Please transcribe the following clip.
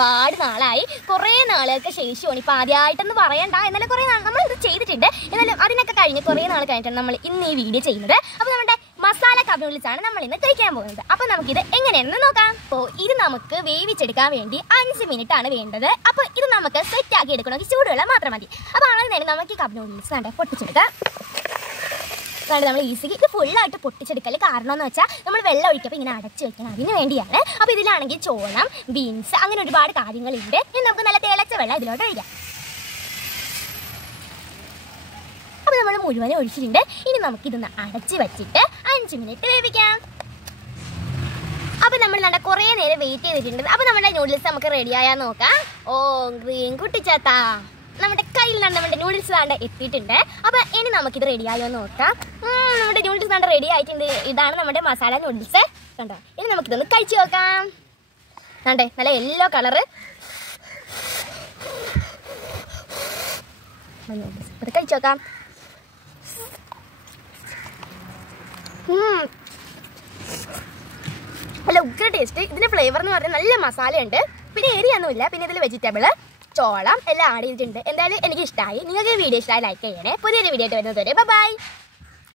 ഒരുപാട് നാളായി, കുറേ നാളുകൾക്ക് ശേഷമാണ്. ഇപ്പോൾ ആദ്യമായിട്ടൊന്നും പറയണ്ട, എന്നാലും കുറേ നാൾ നമ്മൾ ഇത് ചെയ്തിട്ടുണ്ട്. എന്നാലും അതിനൊക്കെ കഴിഞ്ഞ് കുറേ നാൾ കഴിഞ്ഞിട്ടാണ് നമ്മൾ ഇന്ന് ഈ വീഡിയോ ചെയ്യുന്നത്. അപ്പോൾ നമ്മുടെ മസാല കപ്പ് നൂഡിൽസാണ് നമ്മൾ ഇന്ന് കഴിക്കാൻ പോകുന്നത്. അപ്പോൾ നമുക്കിത് എങ്ങനെയാണെന്ന് നോക്കാം. അപ്പോൾ ഇത് നമുക്ക് വേവിച്ചെടുക്കാൻ വേണ്ടി 5 മിനിറ്റ് ആണ് വേണ്ടത്. അപ്പോൾ ഇത് നമുക്ക് സെറ്റാക്കി എടുക്കണമെങ്കിൽ ചൂടുവെള്ളം മാത്രം മതി. അപ്പോൾ അങ്ങനെ തന്നെ നമുക്ക് ഈ കപ്പ് നൂഡിൽസ് കണ്ട് പൊട്ടിച്ചെടുക്കാം. അതുകൊണ്ട് നമ്മൾ ഈസിക്ക് ഇത് ഫുള്ളായിട്ട് പൊട്ടിച്ചെടുക്കൽ കാരണം എന്ന് വെച്ചാൽ നമ്മൾ വെള്ളം ഒഴിക്കുമ്പോൾ ഇങ്ങനെ അടച്ചു വെക്കണം, അതിന് വേണ്ടിയാണ്. അപ്പോൾ ഇതിലാണെങ്കിൽ ചോളം, ബീൻസ് അങ്ങനെ ഒരുപാട് കാര്യങ്ങളുണ്ട്. ഇനി നമുക്ക് നല്ല തിളച്ച വെള്ളം ഇതിലോട്ട് ഒഴിക്കാം. അപ്പോൾ നമ്മൾ മുഴുവനും ഒഴിച്ചിട്ടുണ്ട്. ഇനി നമുക്കിതൊന്ന് അടച്ച് വെച്ചിട്ട് 5 മിനിറ്റ് വേവിക്കാം. അപ്പോൾ നമ്മൾ നല്ല കുറേ നേരം വെയിറ്റ് ചെയ്തിട്ടുണ്ട്. അപ്പോൾ നമ്മുടെ നൂഡിൽസ് നമുക്ക് റെഡിയായാൽ നോക്കാം. ഓ ഗ്രീൻ കുട്ടിച്ചാത്താ, നമ്മുടെ കയ്യിൽ നിന്ന് നമ്മുടെ നൂഡിൽസ് വേണ്ട എത്തിയിട്ടുണ്ട്. അപ്പോൾ ഇനി നമുക്കിത് റെഡിയായോ നോക്കാം. നമ്മുടെ നൂഡിൽസ് വേണ്ട റെഡി ആയിട്ടുണ്ട്. ഇതാണ് നമ്മുടെ മസാല നൂഡിൽസ് കണ്ടോ. ഇനി നമുക്കിതൊന്ന് കഴിച്ച് നോക്കാം. കണ്ടേ നല്ല യെല്ലോ കളറ് നൂഡിൽസ് ഇത് കഴിച്ച് നോക്കാം. നല്ല ഉഗ്ര ടേസ്റ്റ്. ഇതിൻ്റെ ഫ്ലേവർ എന്ന് പറഞ്ഞാൽ നല്ല മസാലയുണ്ട്, പിന്നെ ഏരിയൊന്നുമില്ല. പിന്നെ ഇതിൽ വെജിറ്റബിള്, ചോളം എല്ലാം ആഡ് ചെയ്തിട്ടുണ്ട്. എന്തായാലും എനിക്ക് ഇഷ്ടമായി. നിങ്ങൾക്ക് ഈ വീഡിയോ ഇഷ്ടമായി ലൈക്ക് ചെയ്യണേ. പുതിയൊരു വീഡിയോ ആയിട്ട് വരുന്നത് വരെ ബൈ.